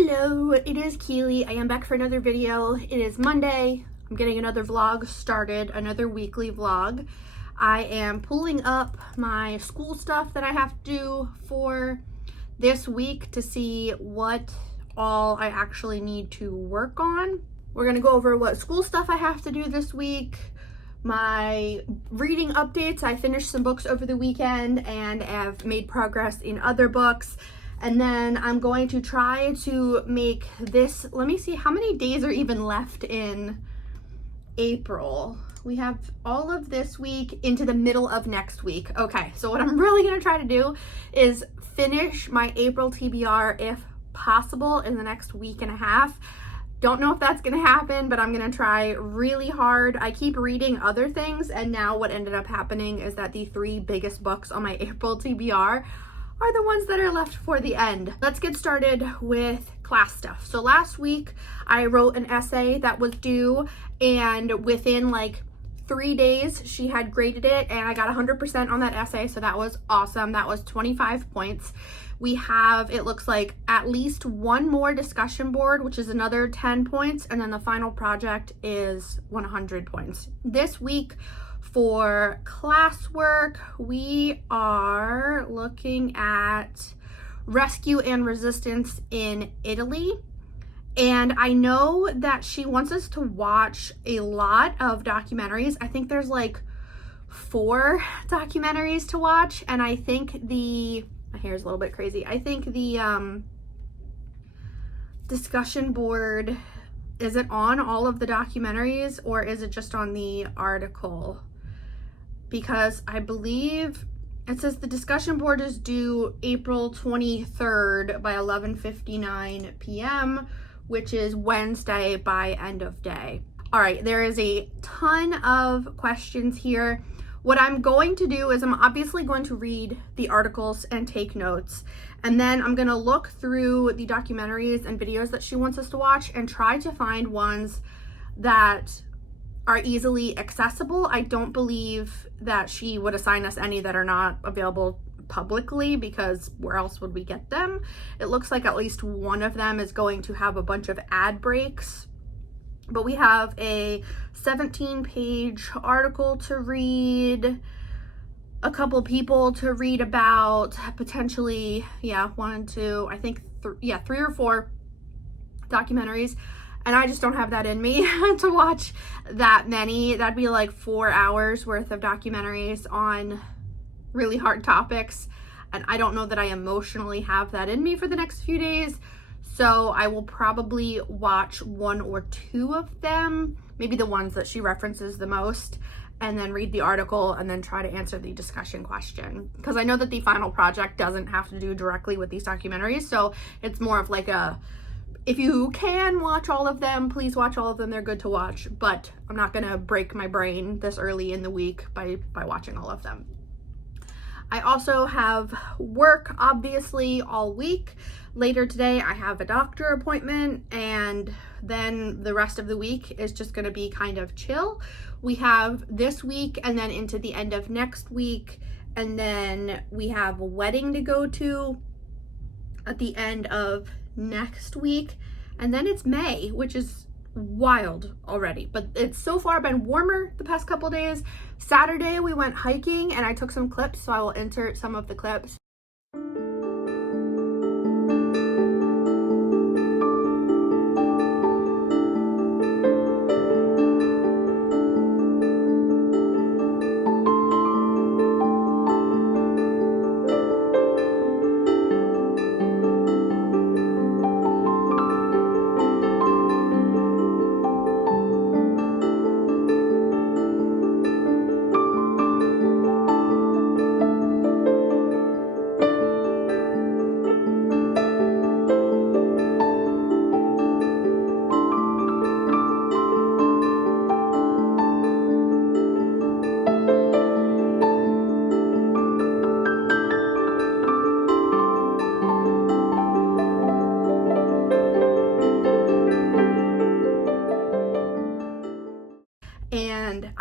Hello, it is Keely. I am back for another video. It is Monday. I'm getting another vlog started, another weekly vlog. I am pulling up my school stuff that I have to do for this week to see what all I actually need to work on. We're gonna go over what school stuff I have to do this week, my reading updates. I finished some books over the weekend and have made progress in other books. And then I'm going to try to make this, let me see how many days are even left in April. We have all of this week into the middle of next week. Okay, so what I'm really gonna try to do is finish my April TBR if possible in the next week and a half. Don't know if that's gonna happen, but I'm gonna try really hard. I keep reading other things, and now what ended up happening is that the 3 biggest books on my April TBR are the ones that are left for the end. Let's get started with class stuff. So last week I wrote an essay that was due, and within like 3 days she had graded it and I got 100% on that essay, so that was awesome. That was 25 points. We have, it looks like, at least one more discussion board, which is another 10 points, and then the final project is 100 points. This week for classwork, we are looking at rescue and resistance in Italy. And I know that she wants us to watch a lot of documentaries. I think there's like 4 documentaries to watch. And I think my hair is a little bit crazy. I think the discussion board, is it on all of the documentaries or is it just on the article? Because I believe it says the discussion board is due April 23rd by 11:59 p.m., which is Wednesday by end of day. All right, there is a ton of questions here. What I'm going to do is I'm obviously going to read the articles and take notes, and then I'm gonna look through the documentaries and videos that she wants us to watch and try to find ones that are easily accessible. I don't believe that she would assign us any that are not available publicly, because where else would we get them? It looks like at least one of them is going to have a bunch of ad breaks, but we have a 17-page article to read, a couple people to read about, potentially, 1 and 2, I think 3 or 4 documentaries. And I just don't have that in me to watch that many. That'd be like 4 hours worth of documentaries on really hard topics. And I don't know that I emotionally have that in me for the next few days. So I will probably watch 1 or 2 of them, maybe the ones that she references the most, and then read the article and then try to answer the discussion question. Because I know that the final project doesn't have to do directly with these documentaries. So it's more of like if you can watch all of them, please watch all of them. They're good to watch, but I'm not gonna break my brain this early in the week by watching all of them. I also have work, obviously, all week. Later today, I have a doctor appointment, and then the rest of the week is just gonna be kind of chill. We have this week and then into the end of next week, and then we have a wedding to go to at the end of next week, and then it's May, which is wild already, but it's so far been warmer the past couple days. Saturday we went hiking and I took some clips, so I will insert some of the clips.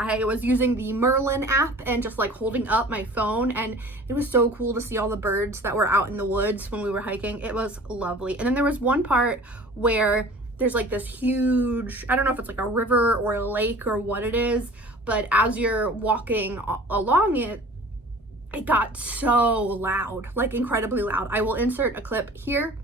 I was using the Merlin app and just like holding up my phone, and it was so cool to see all the birds that were out in the woods when we were hiking. It was lovely. And then there was one part where there's like this huge, I don't know if it's like a river or a lake or what it is, but as you're walking along it, it got so loud, like incredibly loud. I will insert a clip here.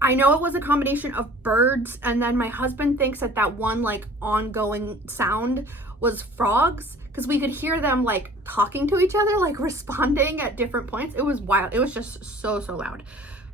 I know it was a combination of birds, and then my husband thinks that that one like ongoing sound was frogs, because we could hear them like talking to each other, like responding at different points. It was wild. It was just so loud.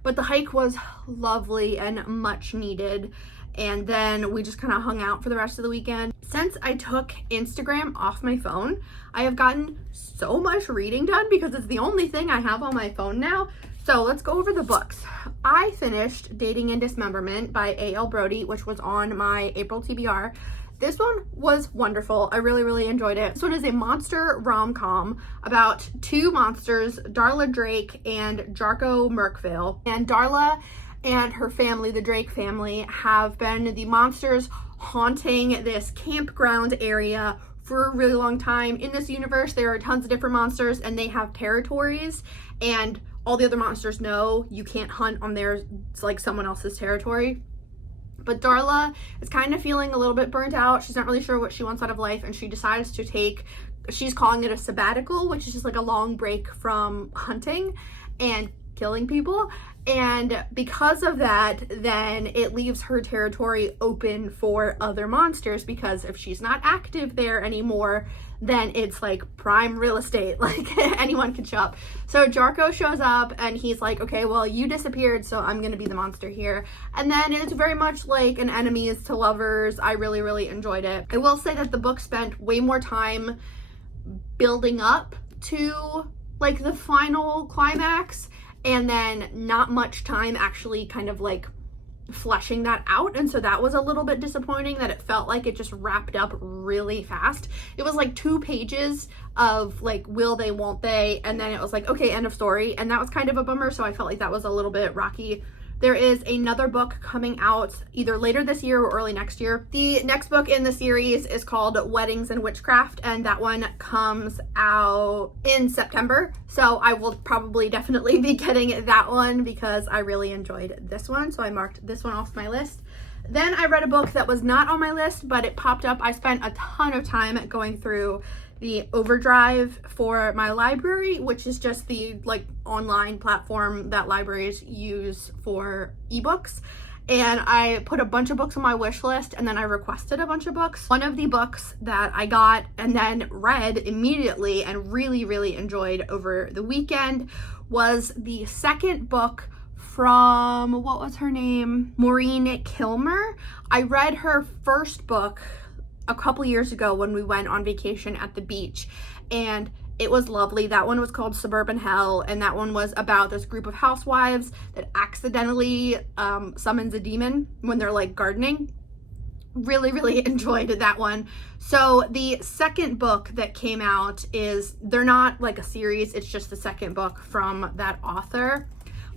But the hike was lovely and much needed. And then we just kind of hung out for the rest of the weekend. Since I took Instagram off my phone, I have gotten so much reading done because it's the only thing I have on my phone now. So let's go over the books. I finished Dating and Dismemberment by A.L. Brody, which was on my April TBR. This one was wonderful. I really enjoyed it. This one is a monster rom-com about two monsters, Darla Drake and Jarko Merkvale. And Darla and her family, the Drake family, have been the monsters haunting this campground area for a really long time. In this universe, there are tons of different monsters, and they have territories, and all the other monsters know you can't hunt on theirs. It's like someone else's territory. But Darla is kind of feeling a little bit burnt out. She's not really sure what she wants out of life, and she decides to take, she's calling it a sabbatical, which is just like a long break from hunting and killing people. And because of that, then it leaves her territory open for other monsters, because if she's not active there anymore, then it's like prime real estate, like anyone can show up. So Jarko shows up and he's like, okay, well, you disappeared, so I'm gonna be the monster here. And then it's very much like an enemies to lovers. I really enjoyed it. I will say that the book spent way more time building up to like the final climax, and then not much time actually kind of like fleshing that out. And so that was a little bit disappointing, that it felt like it just wrapped up really fast. It was like 2 pages of like, will they, won't they? And then it was like, okay, end of story. And that was kind of a bummer. So I felt like that was a little bit rocky. There is another book coming out either later this year or early next year. The next book in the series is called Weddings and Witchcraft, and that one comes out in September. So I will probably definitely be getting that one because I really enjoyed this one. So I marked this one off my list. Then I read a book that was not on my list, but it popped up. I spent a ton of time going through the Overdrive for my library, which is just the like online platform that libraries use for ebooks. And I put a bunch of books on my wish list, and then I requested a bunch of books. One of the books that I got and then read immediately and really enjoyed over the weekend was the second book from, what was her name? Maureen Kilmer. I read her first book a couple years ago when we went on vacation at the beach, and it was lovely. That one was called Suburban Hell, and that one was about this group of housewives that accidentally summons a demon when they're like gardening. Really enjoyed that one. So the second book that came out is, they're not like a series, it's just the second book from that author.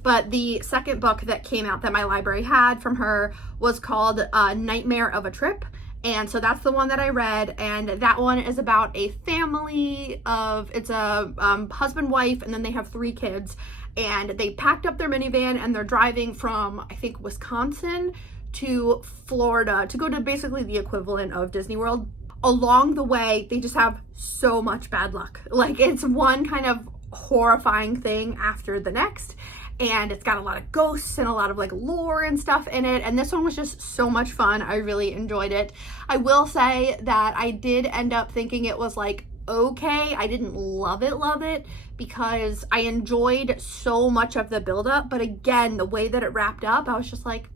But the second book that came out that my library had from her was called Nightmare of a Trip. And so that's the one that I read, and that one is about a family of, it's a husband, wife, and then they have 3 kids, and they packed up their minivan and they're driving from, I think, Wisconsin to Florida to go to basically the equivalent of Disney World. Along the way, they just have so much bad luck. Like, it's one kind of horrifying thing after the next. And it's got a lot of ghosts and a lot of like lore and stuff in it. And this one was just so much fun. I really enjoyed it. I will say that I did end up thinking it was like, okay. I didn't love it because I enjoyed so much of the buildup. But again, the way that it wrapped up, I was just like,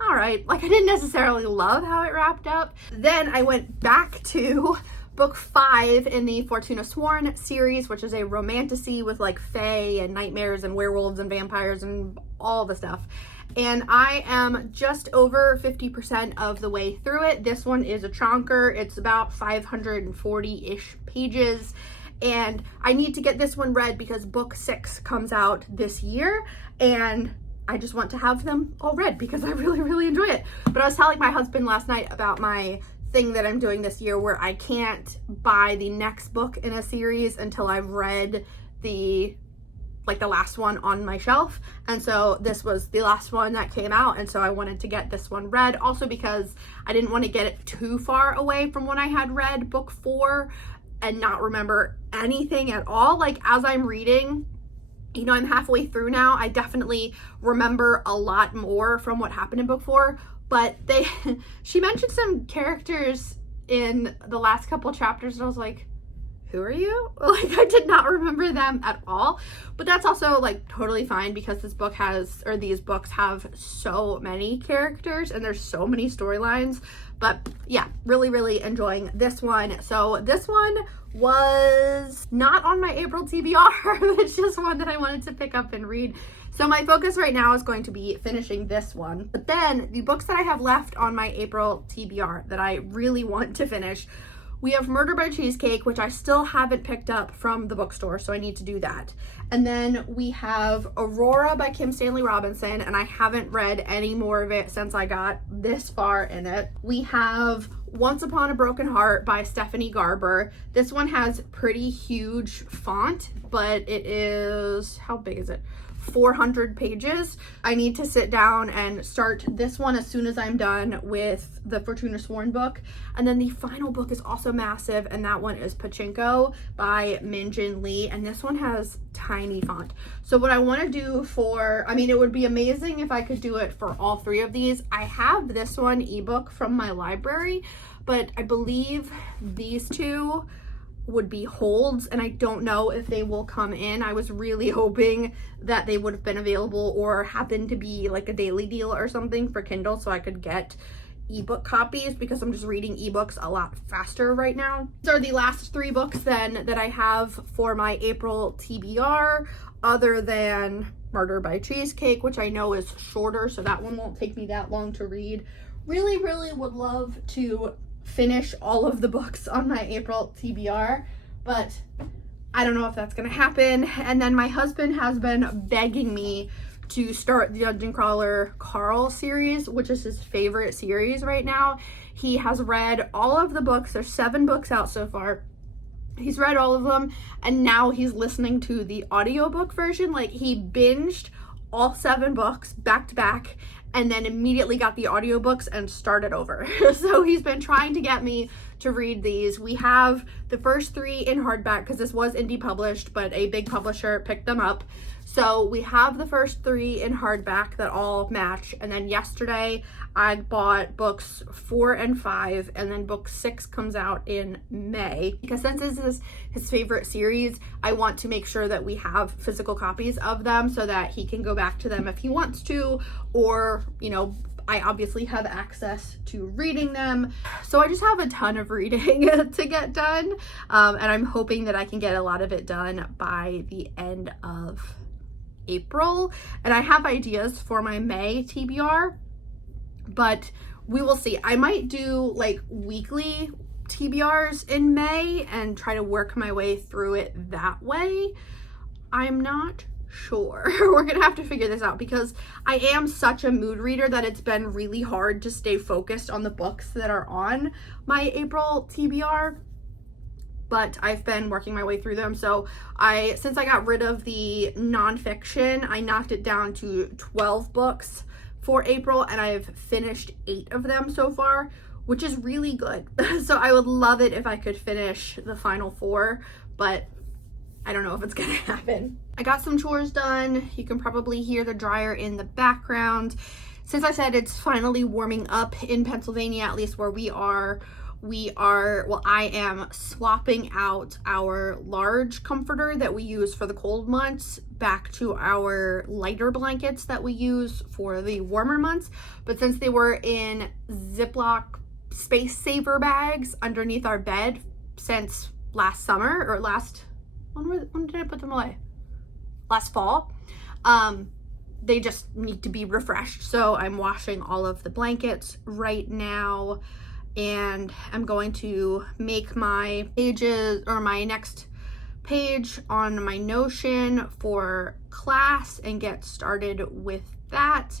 all right. Like, I didn't necessarily love how it wrapped up. Then I went back to book 5 in the Fortuna Sworn series, which is a romantasy with like fae and nightmares and werewolves and vampires and all the stuff. And I am just over 50% of the way through it. This one is a chonker. It's about 540-ish pages. and I need to get this one read because book 6 comes out this year, and I just want to have them all read because I really, really enjoy it. But I was telling my husband last night about my thing that I'm doing this year where I can't buy the next book in a series until I've read the last one on my shelf. And so this was the last one that came out, and so I wanted to get this one read, also because I didn't want to get it too far away from when I had read book 4 and not remember anything at all. Like, as I'm reading, you know, I'm halfway through now, I definitely remember a lot more from what happened in book 4, but she mentioned some characters in the last couple chapters, and I was like, who are you? Like, I did not remember them at all. But that's also like totally fine because these books have so many characters and there's so many storylines. But yeah, really, really enjoying this one. So this one was not on my April TBR. It's just one that I wanted to pick up and read. So my focus right now is going to be finishing this one. But then the books that I have left on my April TBR that I really want to finish, we have Murder by Cheesecake, which I still haven't picked up from the bookstore, so I need to do that. And then we have Aurora by Kim Stanley Robinson, and I haven't read any more of it since I got this far in it. We have Once Upon a Broken Heart by Stephanie Garber. This one has pretty huge font, but it is, how big is it? 400 pages. I need to sit down and start this one as soon as I'm done with the Fortuna Sworn book. And then the final book is also massive, and that one is Pachinko by Min Jin Lee, and this one has tiny font. So what I want to do it would be amazing if I could do it for all 3 of these. I have this one ebook from my library, but I believe these 2 would be holds, and I don't know if they will come in. I was really hoping that they would have been available or happen to be like a daily deal or something for Kindle so I could get ebook copies, because I'm just reading ebooks a lot faster right now. These are the last 3 books then that I have for my April TBR, other than Murder by Cheesecake, which I know is shorter, so that one won't take me that long to read. Really, really would love to finish all of the books on my April TBR, but I don't know if that's gonna happen. And then my husband has been begging me to start the Dungeon Crawler Carl series, which is his favorite series right now. He has read all of the books. There's 7 books out so far. He's read all of them, and now he's listening to the audiobook version. Like, he binged all 7 books back to back and then immediately got the audiobooks and started over. So he's been trying to get me to read these. We have the first 3 in hardback because this was indie published, but a big publisher picked them up. So we have the first 3 in hardback that all match. And then yesterday I bought books 4 and 5, and then book 6 comes out in May. Because since this is his favorite series, I want to make sure that we have physical copies of them so that he can go back to them if he wants to, or, you know, I obviously have access to reading them. So I just have a ton of reading to get done. And I'm hoping that I can get a lot of it done by the end of April. And I have ideas for my May TBR, but we will see. I might do like weekly TBRs in May and try to work my way through it that way. I'm not sure. We're gonna have to figure this out because I am such a mood reader that it's been really hard to stay focused on the books that are on my April TBR, but I've been working my way through them. So since I got rid of the nonfiction, I knocked it down to 12 books for April, and I've finished 8 of them so far, which is really good. So I would love it if I could finish the final 4, but I don't know if it's gonna happen. I got some chores done. You can probably hear the dryer in the background. Since I said it's finally warming up in Pennsylvania, at least where we are, I am swapping out our large comforter that we use for the cold months back to our lighter blankets that we use for the warmer months. But since they were in Ziploc space saver bags underneath our bed since last summer, or when did I put them away? Last fall. They just need to be refreshed. So I'm washing all of the blankets right now, and I'm going to make my pages, or my next page on my Notion for class and get started with that,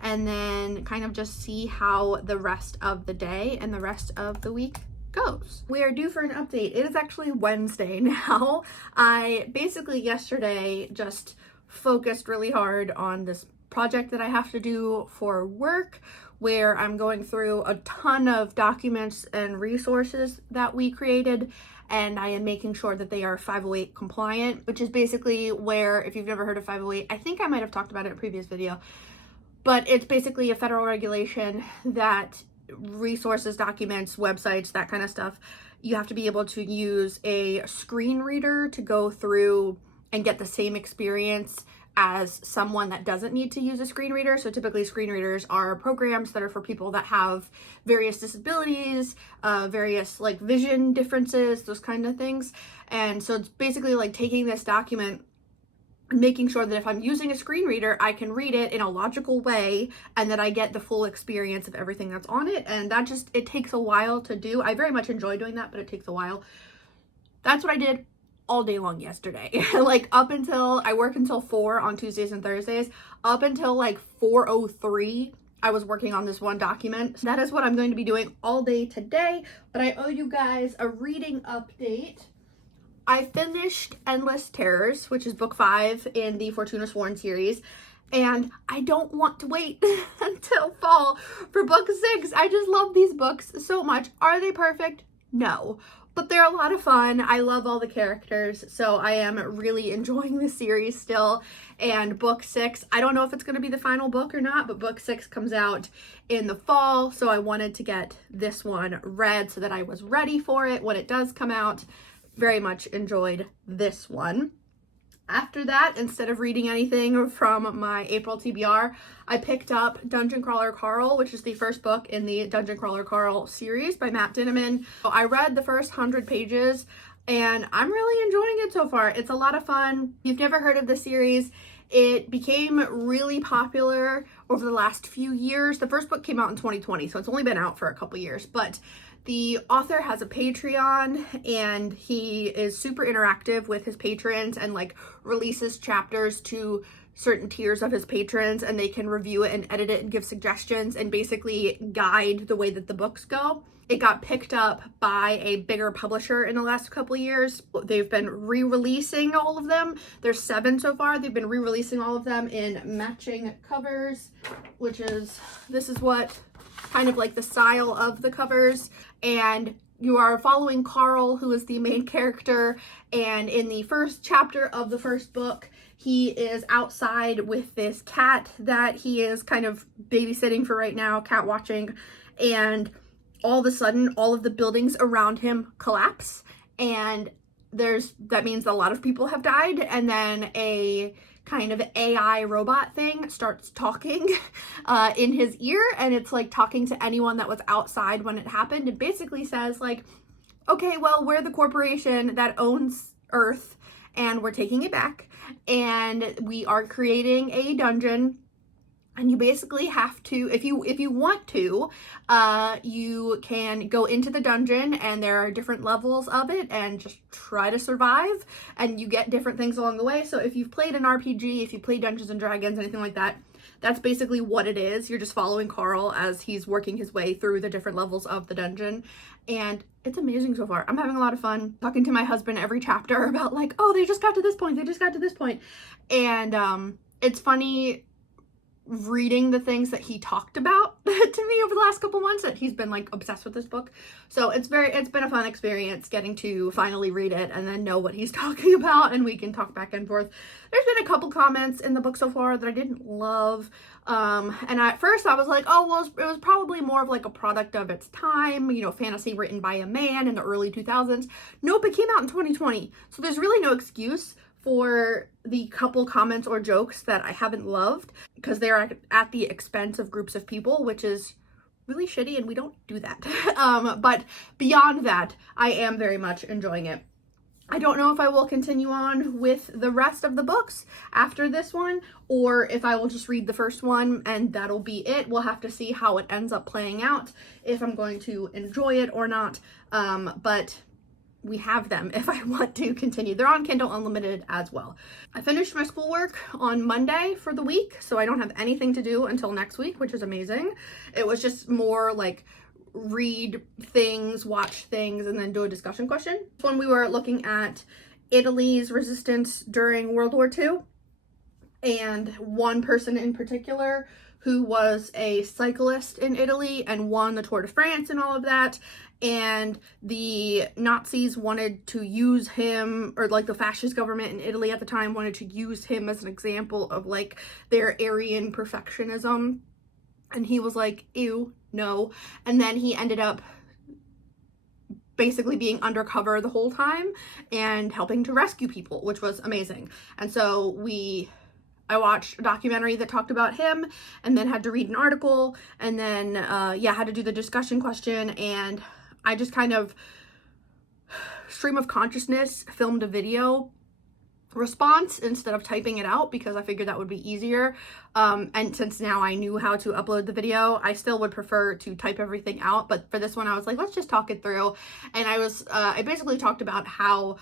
and then kind of just see how the rest of the day and the rest of the week goes. We are due for an update. It is actually Wednesday now. I basically yesterday just focused really hard on this project that I have to do for work, where I'm going through a ton of documents and resources that we created, and I am making sure that they are 508 compliant, which is basically where, if you've never heard of 508, I think I might have talked about it in a previous video, but it's basically a federal regulation that resources, documents, websites, that kind of stuff, you have to be able to use a screen reader to go through and get the same experience as someone that doesn't need to use a screen reader. So typically screen readers are programs that are for people that have various disabilities, various like vision differences, those kind of things. And so it's basically like taking this document, making sure that if I'm using a screen reader, I can read it in a logical way and that I get the full experience of everything that's on it. And that just, it takes a while to do. I very much enjoy doing that, but it takes a while. That's what I did all day long yesterday. Like up until, I work until 4 on Tuesdays and Thursdays, up until like 4:03, I was working on this one document. That is what I'm going to be doing all day today, but I owe you guys a reading update. I finished Endless Terrors, which is book 5 in the Fortuna Sworn series, and I don't want to wait until fall for book 6. I just love these books so much. Are they perfect? No, but they're a lot of fun. I love all the characters, so I am really enjoying this series still. And book 6, I don't know if it's going to be the final book or not, but book 6 comes out in the fall, so I wanted to get this one read so that I was ready for it when it does come out. Very much enjoyed this one. After that, instead of reading anything from my April TBR, I picked up Dungeon Crawler Carl, which is the first book in the Dungeon Crawler Carl series by Matt Dinneman. I read the first 100 pages and I'm really enjoying it so far. It's a lot of fun. If you've never heard of the series, it became really popular over the last few years. The first book came out in 2020, so it's only been out for a couple years, but the author has a Patreon and he is super interactive with his patrons and like releases chapters to certain tiers of his patrons, and they can review it and edit it and give suggestions and basically guide the way that the books go. It got picked up by a bigger publisher in the last couple of years. They've been re-releasing all of them. There's 7 so far. They've been re-releasing all of them in matching covers, which is, this is what kind of like the style of the covers. And you are following Carl, who is the main character, and in the first chapter of the first book, he is outside with this cat that he is kind of babysitting for right now, cat watching, and all of a sudden all of the buildings around him collapse, and that means a lot of people have died, and then a kind of AI robot thing starts talking in his ear, and it's like talking to anyone that was outside when it happened. It basically says like, okay, well, we're the corporation that owns Earth and we're taking it back, and we are creating a dungeon, and you basically have to, if you want to, you can go into the dungeon, and there are different levels of it, and just try to survive, and you get different things along the way. So if you've played an RPG, if you play Dungeons and Dragons, anything like that, that's basically what it is. You're just following Carl as he's working his way through the different levels of the dungeon, and it's amazing so far. I'm having a lot of fun talking to my husband every chapter about like, oh, they just got to this point, they just got to this point. And it's funny reading the things that he talked about to me over the last couple months, that he's been like obsessed with this book. So it's been a fun experience getting to finally read it and then know what he's talking about, and we can talk back and forth. There's been a couple comments in the book so far that I didn't love, and at first I was like, oh well, it was probably more of like a product of its time, you know, fantasy written by a man in the early 2000s. Nope, it came out in 2020, so there's really no excuse for the couple comments or jokes that I haven't loved, because they're at the expense of groups of people, which is really shitty, and we don't do that. But beyond that, I am very much enjoying it. I don't know if I will continue on with the rest of the books after this one, or if I will just read the first one and that'll be it. We'll have to see how it ends up playing out, if I'm going to enjoy it or not. But we have them if I want to continue. They're on Kindle Unlimited as well. I finished my schoolwork on Monday for the week, so I don't have anything to do until next week, which is amazing. It was just more like read things, watch things, and then do a discussion question. When we were looking at Italy's resistance during World War II, and one person in particular who was a cyclist in Italy and won the Tour de France and all of that. And the Nazis wanted to use him, or like the fascist government in Italy at the time wanted to use him as an example of like their Aryan perfectionism. And he was like, ew, no. And then he ended up basically being undercover the whole time and helping to rescue people, which was amazing. And so I watched a documentary that talked about him, and then had to read an article, and then had to do the discussion question. And I just kind of stream of consciousness filmed a video response instead of typing it out, because I figured that would be easier. And since now I knew how to upload the video, I still would prefer to type everything out. But for this one, I was like, let's just talk it through. And I basically talked about how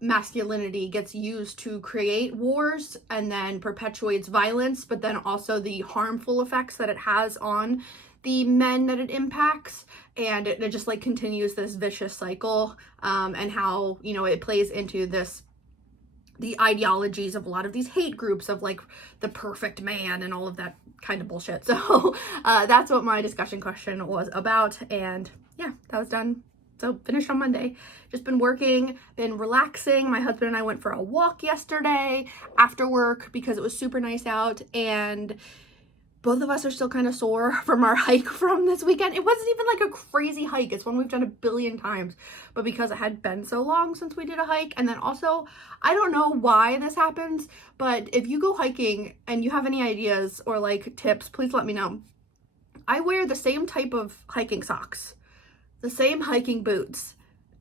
masculinity gets used to create wars and then perpetuates violence, but then also the harmful effects that it has on the men that it impacts, and it just like continues this vicious cycle, and how, you know, it plays into the ideologies of a lot of these hate groups of like the perfect man and all of that kind of bullshit. So that's what my discussion question was about, and yeah, that was done. So finished on Monday. Just been working, been relaxing. My husband and I went for a walk yesterday after work because it was super nice out, and both of us are still kind of sore from our hike from this weekend. It wasn't even like a crazy hike. It's one we've done a billion times, but because it had been so long since we did a hike, and then also, I don't know why this happens, but if you go hiking and you have any ideas or like tips, please let me know. I wear the same type of hiking socks, the same hiking boots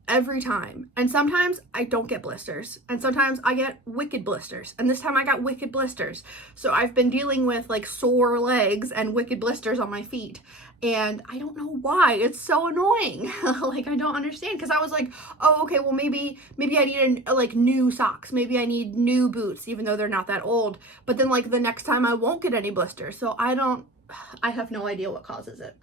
every time. And sometimes I don't get blisters, and sometimes I get wicked blisters. And this time I got wicked blisters. So I've been dealing with like sore legs and wicked blisters on my feet. And I don't know why. It's so annoying. Like, I don't understand. Because I was like, oh, okay, well, maybe I need like new socks. Maybe I need new boots, even though they're not that old. But then like the next time I won't get any blisters. So I have no idea what causes it.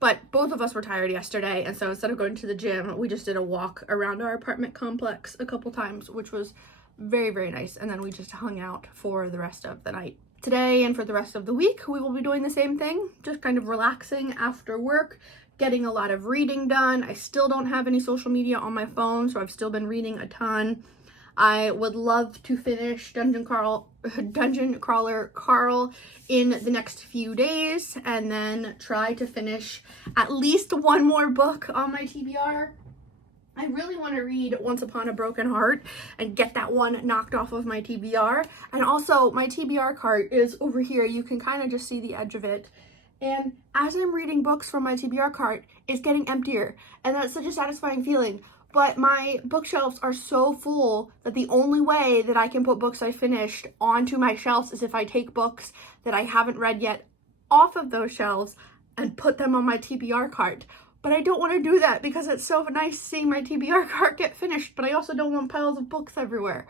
But both of us were tired yesterday, and so instead of going to the gym, we just did a walk around our apartment complex a couple times, which was very, very nice. And then we just hung out for the rest of the night. Today and for the rest of the week, we will be doing the same thing, just kind of relaxing after work, getting a lot of reading done. I still don't have any social media on my phone, so I've still been reading a ton. I would love to finish Dungeon Crawler Carl in the next few days, and then try to finish at least one more book on my TBR. I really want to read Once Upon a Broken Heart and get that one knocked off of my TBR. And also, my TBR cart is over here. You can kind of just see the edge of it. And as I'm reading books from my TBR cart, it's getting emptier. And that's such a satisfying feeling. But my bookshelves are so full that the only way that I can put books I finished onto my shelves is if I take books that I haven't read yet off of those shelves and put them on my TBR cart. But I don't want to do that because it's so nice seeing my TBR cart get finished, but I also don't want piles of books everywhere.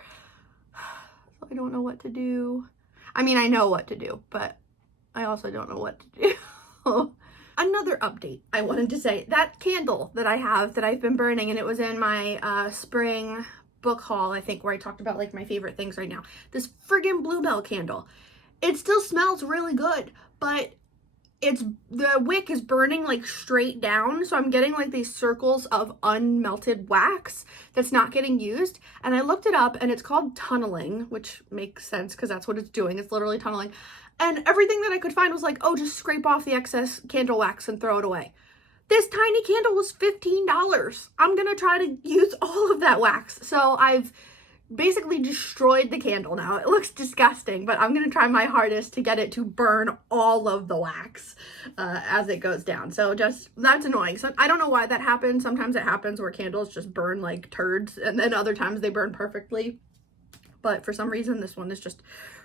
So I don't know what to do. I mean, I know what to do, but I also don't know what to do. Another update I wanted to say, that candle that I have that I've been burning, and it was in my spring book haul, I think, where I talked about like my favorite things right now. This friggin' Bluebell candle. It still smells really good, but the wick is burning like straight down, so I'm getting like these circles of unmelted wax that's not getting used. And I looked it up, and it's called tunneling, which makes sense because that's what it's doing. It's literally tunneling. And everything that I could find was like, oh, just scrape off the excess candle wax and throw it away. This tiny candle was $15. I'm gonna try to use all of that wax. So I've basically destroyed the candle now. It looks disgusting, but I'm gonna try my hardest to get it to burn all of the wax as it goes down. So just, that's annoying. So I don't know why that happens. Sometimes it happens where candles just burn like turds, and then other times they burn perfectly. But for some reason, this one is just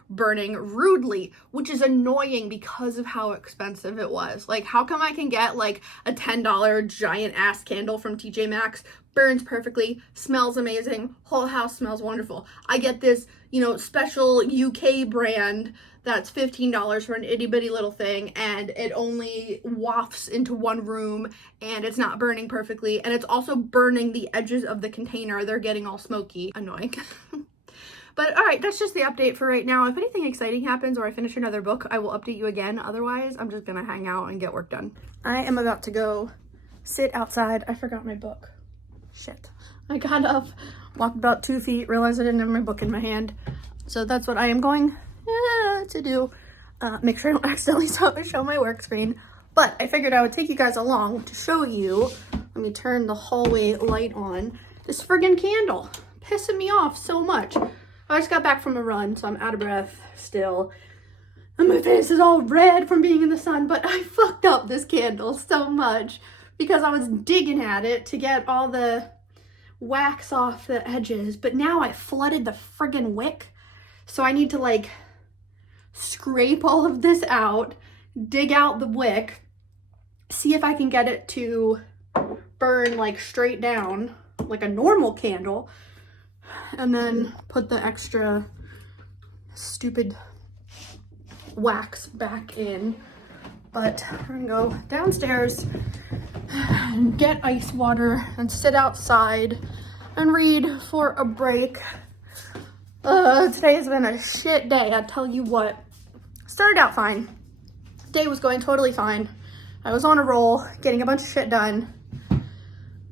burning rudely, which is annoying because of how expensive it was. Like, how come I can get like a $10 giant ass candle from TJ Maxx, burns perfectly, smells amazing, whole house smells wonderful. I get this, you know, special UK brand that's $15 for an itty bitty little thing, and it only wafts into one room, and it's not burning perfectly, and it's also burning the edges of the container. They're getting all smoky. Annoying. But all right, that's just the update for right now. If anything exciting happens or I finish another book, I will update you again. Otherwise, I'm just gonna hang out and get work done. I am about to go sit outside. I forgot my book. Shit. I got up, walked about 2 feet, realized I didn't have my book in my hand. So that's what I am going to do. Make sure I don't accidentally show my work screen. But I figured I would take you guys along to show you. Let me turn the hallway light on. This friggin' candle. Pissing me off so much. I just got back from a run, so I'm out of breath still. And my face is all red from being in the sun, but I fucked up this candle so much because I was digging at it to get all the wax off the edges, but now I flooded the friggin' wick. So I need to like scrape all of this out, dig out the wick, see if I can get it to burn like straight down like a normal candle, and then put the extra stupid wax back in. But I'm gonna go downstairs and get ice water and sit outside and read for a break. Today has been a shit day, I tell you what. Started out fine. Day was going totally fine. I was on a roll, getting a bunch of shit done.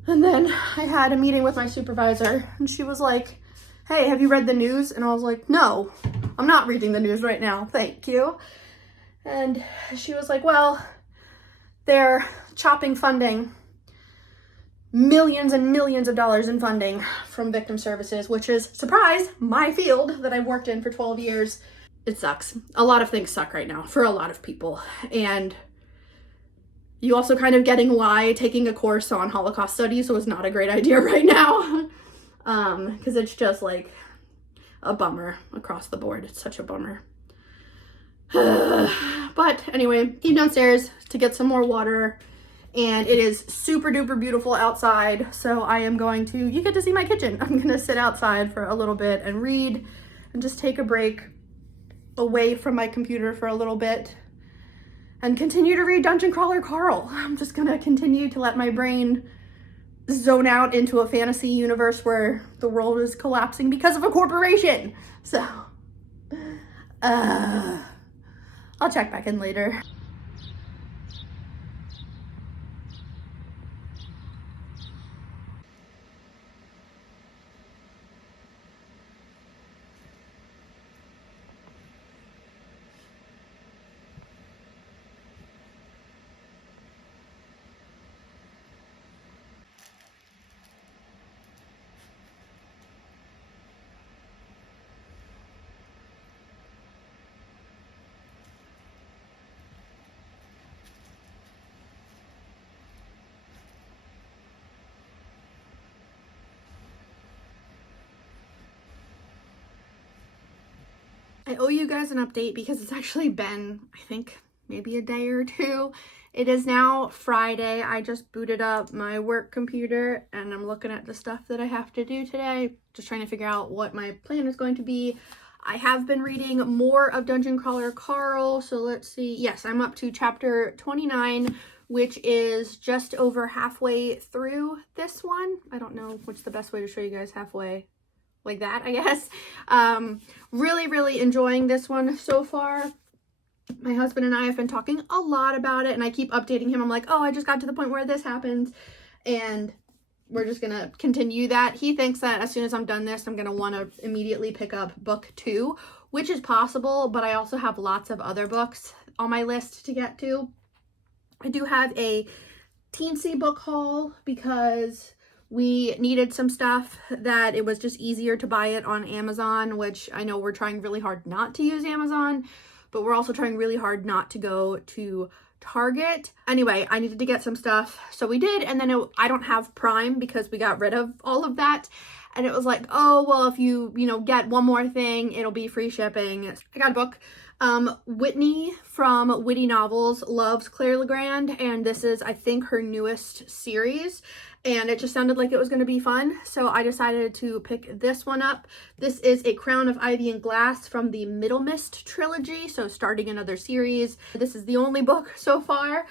And then I had a meeting with my supervisor, and she was like, hey, have you read the news? And I was like, no, I'm not reading the news right now, thank you. And she was like, well, they're chopping funding, millions and millions of dollars in funding from victim services, which is, surprise, my field that I've worked in for 12 years. It sucks. A lot of things suck right now for a lot of people. And you also kind of getting why taking a course on Holocaust studies was not a great idea right now. Because it's just like a bummer across the board. It's such a bummer. But anyway, came downstairs to get some more water, and it is super duper beautiful outside. So I am going to, you get to see my kitchen. I'm going to sit outside for a little bit and read and just take a break away from my computer for a little bit and continue to read Dungeon Crawler Carl. I'm just going to continue to let my brain zone out into a fantasy universe where the world is collapsing because of a corporation. So, I'll check back in later. I owe you guys an update because it's actually been, I think, maybe a day or two. It is now Friday. I just booted up my work computer and I'm looking at the stuff that I have to do today. Just trying to figure out what my plan is going to be. I have been reading more of Dungeon Crawler Carl. So let's see. Yes, I'm up to chapter 29, which is just over halfway through this one. I don't know what's the best way to show you guys halfway. Like that, I guess. Really enjoying this one so far. My husband and I have been talking a lot about it, and I keep updating him. I'm like, oh, I just got to the point where this happens, and we're just gonna continue that. He thinks that as soon as I'm done this, I'm gonna want to immediately pick up book 2, which is possible, but I also have lots of other books on my list to get to. I do have a teensy book haul because we needed some stuff that it was just easier to buy it on Amazon, which I know we're trying really hard not to use Amazon, but we're also trying really hard not to go to Target. Anyway, I needed to get some stuff, so we did, and then I don't have Prime because we got rid of all of that. and it was like, oh, well, if you get one more thing, it'll be free shipping. I got a book. Whitney from Witty Novels loves Claire Legrand, and this is, I think, her newest series, and it just sounded like it was going to be fun, so I decided to pick this one up. This is A Crown of Ivy and Glass from the Middle Mist trilogy, so starting another series. This is the only book so far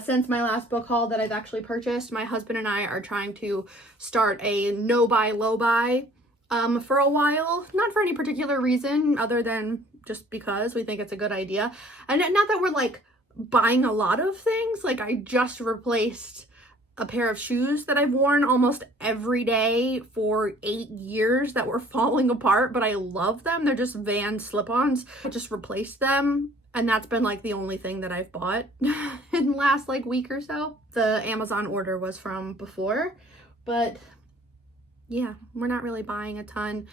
since my last book haul that I've actually purchased. My husband and I are trying to start a no-buy, low-buy for a while, not for any particular reason other than just because we think it's a good idea. And not that we're like buying a lot of things. Like, I just replaced a pair of shoes that I've worn almost every day for 8 years that were falling apart, but I love them. They're just Van slip-ons. I just replaced them, and that's been like the only thing that I've bought in the last like week or so. The Amazon order was from before, but yeah, we're not really buying a ton.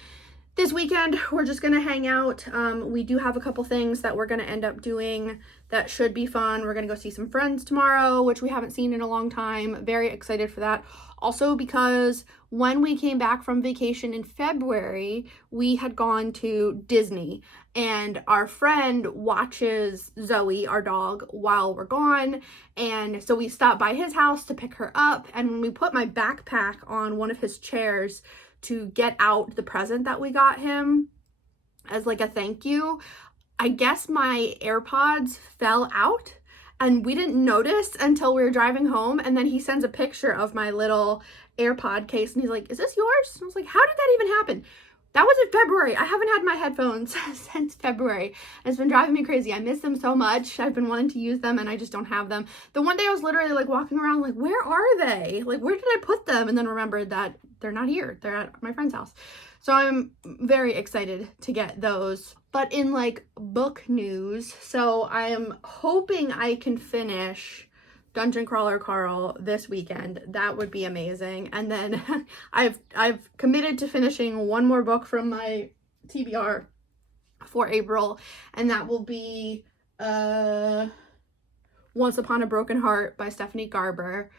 This weekend, we're just going to hang out. We do have a couple things that we're going to end up doing that should be fun. We're going to go see some friends tomorrow, which we haven't seen in a long time. Very excited for that. Also because when we came back from vacation in February, we had gone to Disney, and our friend watches Zoey, our dog, while we're gone. And so we stopped by his house to pick her up. And when we put my backpack on one of his chairs to get out the present that we got him as like a thank you, I guess my AirPods fell out, and we didn't notice until we were driving home. And then he sends a picture of my little AirPod case, and he's like, is this yours? And I was like, how did that even happen? That was in February. I haven't had my headphones since February. And it's been driving me crazy. I miss them so much. I've been wanting to use them, and I just don't have them. The one day I was literally like walking around like, where are they? Like, where did I put them? And then remembered that they're not here. They're at my friend's house. So I'm very excited to get those. But in like book news, so I am hoping I can finish Dungeon Crawler Carl this weekend. That would be amazing. And then I've committed to finishing one more book from my TBR for April, and that will be Once Upon a Broken Heart by Stephanie Garber.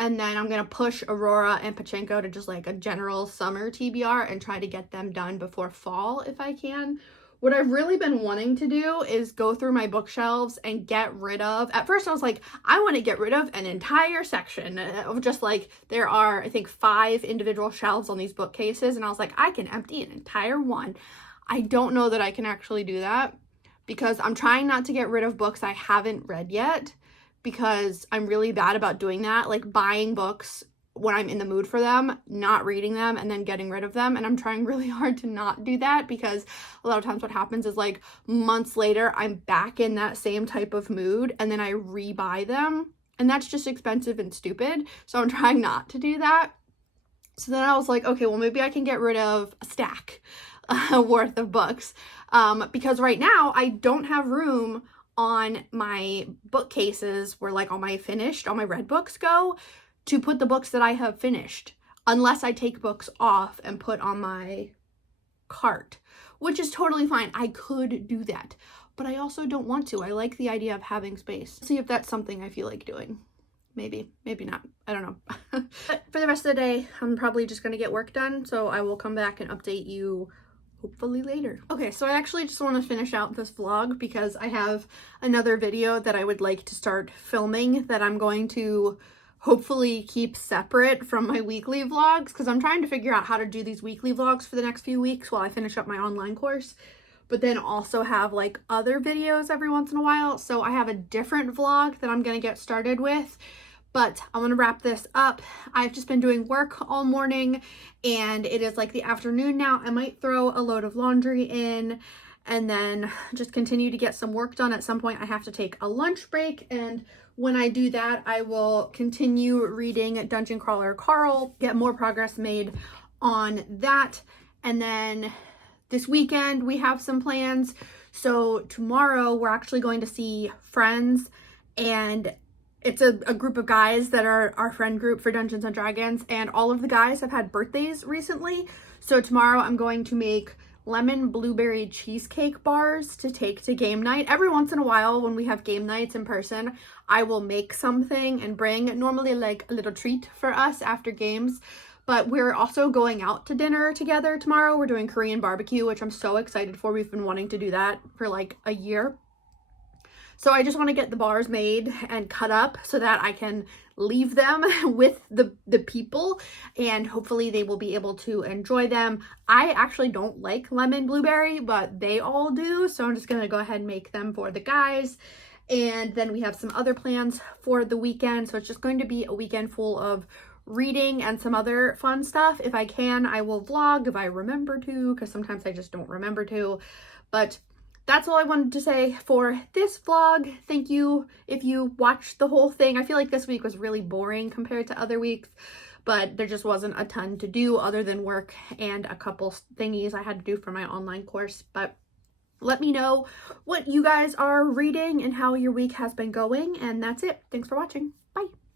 And then I'm going to push Aurora and Pachenko to just like a general summer TBR and try to get them done before fall if I can. What I've really been wanting to do is go through my bookshelves and get rid of, at first I was like, I want to get rid of an entire section of just like, there are, I think, 5 individual shelves on these bookcases. And I was like, I can empty an entire one. I don't know that I can actually do that because I'm trying not to get rid of books I haven't read yet, because I'm really bad about doing that, like buying books when I'm in the mood for them, not reading them, and then getting rid of them. And I'm trying really hard to not do that, because a lot of times what happens is like months later, I'm back in that same type of mood, and then I rebuy them, and that's just expensive and stupid. So I'm trying not to do that. So then I was like, okay, well, maybe I can get rid of a stack worth of books, because right now I don't have room on my bookcases where like all my read books go, to put the books that I have finished, unless I take books off and put on my cart, which is totally fine. I could do that, but I also don't want to. I like the idea of having space. See if that's something I feel like doing. Maybe, maybe not. I don't know. But for the rest of the day, I'm probably just gonna get work done, so I will come back and update you hopefully later. Okay, so I actually just want to finish out this vlog because I have another video that I would like to start filming that I'm going to hopefully keep separate from my weekly vlogs, because I'm trying to figure out how to do these weekly vlogs for the next few weeks while I finish up my online course, but then also have like other videos every once in a while. So I have a different vlog that I'm going to get started with, but I want to wrap this up. I've just been doing work all morning, and it is like the afternoon now. I might throw a load of laundry in and then just continue to get some work done. At some point I have to take a lunch break, and when I do that, I will continue reading Dungeon Crawler Carl, get more progress made on that. And then this weekend we have some plans. So tomorrow we're actually going to see friends, and it's a group of guys that are our friend group for Dungeons and Dragons, and all of the guys have had birthdays recently. So tomorrow I'm going to make lemon blueberry cheesecake bars to take to game night. Every once in a while when we have game nights in person, I will make something and bring, normally like a little treat for us after games. But we're also going out to dinner together tomorrow. We're doing Korean barbecue, which I'm so excited for. We've been wanting to do that for like a year. So I just want to get the bars made and cut up so that I can leave them with the people, and hopefully they will be able to enjoy them. I actually don't like lemon blueberry, but they all do. So I'm just going to go ahead and make them for the guys. And then we have some other plans for the weekend. So it's just going to be a weekend full of reading and some other fun stuff. If I can, I will vlog if I remember to, because sometimes I just don't remember to. But that's all I wanted to say for this vlog. Thank you if you watched the whole thing. I feel like this week was really boring compared to other weeks, but there just wasn't a ton to do other than work and a couple thingies I had to do for my online course. But let me know what you guys are reading and how your week has been going. And that's it. Thanks for watching.